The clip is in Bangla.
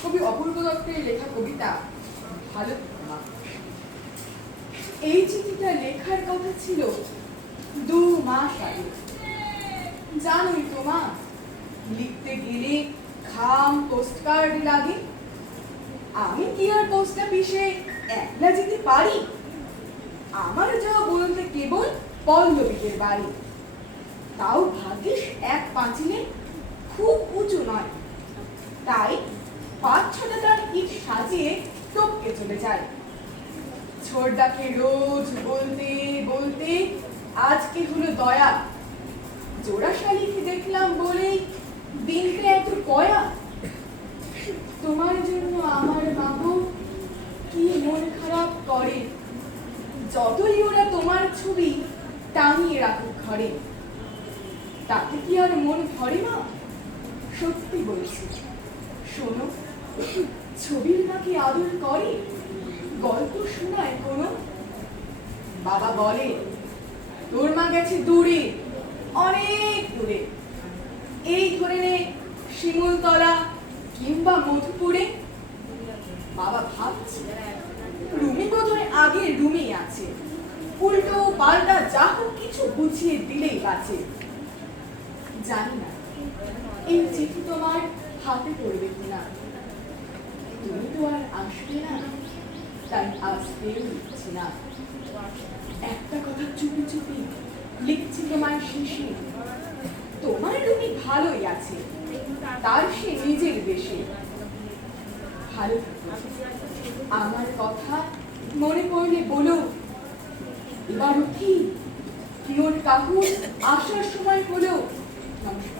কবি অপূর্ব দত্তের লেখা কবিতা ভালো মা। এই চিঠিটা লেখার কথা ছিল 2 মাস আগে। জানোই তো মা, লিখতে গেলে খাম পোস্টকার্ড লাগে। আমি কি আর পোস্ট অফিসে একলা যেতে পারি? আমার যাওয়া বলতে কেবল পল্লবীদের বাড়ি, তাও ভাগ্যিস 1 পাঁচিলে, খুব উঁচু নয়। তাই 5-6 টাকার ইট সাজিয়ে টপকে চলে যায়। ছোড়দাকে রোজ বলতে বলতে আজকে হলো দয়া, জোড়া শালিকে দেখলাম বলেই দিনটা এত পয়া। তোমার জন্য আমার বাবু কি মন খারাপ করে, যতই ওরা তোমার ছবি টাঙিয়ে রাখুক ঘরে। তাতে কি আর মন ভরে না? সত্যি বলছি, শোনো, ছবির মাকে আদর করে, গল্প শোনায় কোনো। বাবা বলে তোর মা গেছে দূরে, অনেক দূরে, এই ধরে নে শিমুলতলা কিংবা মধুপুরে। বাবা ভাবছে রুমি বোধহয় আগের রুমেই আছে, উল্টো পাল্টা যা হোক কিছু বুঝিয়ে দিলেই বাঁচে। জানি না এই চিঠি তোমার হাতে পড়বে কিনা, তুমি তো আর আসবে না, তাই আসতেও ইচ্ছে না। একটা কথা চুপি চুপি লিখছি তোমার শেষে, তোমার রুমি ভালোই আছে, তার সে নিজের দেশে। ভালো থাকো, আমার কথা মনে পড়লে বলো। এবার উঠি, কিওর কাকুর আসার সময় হলো। নমস্কার।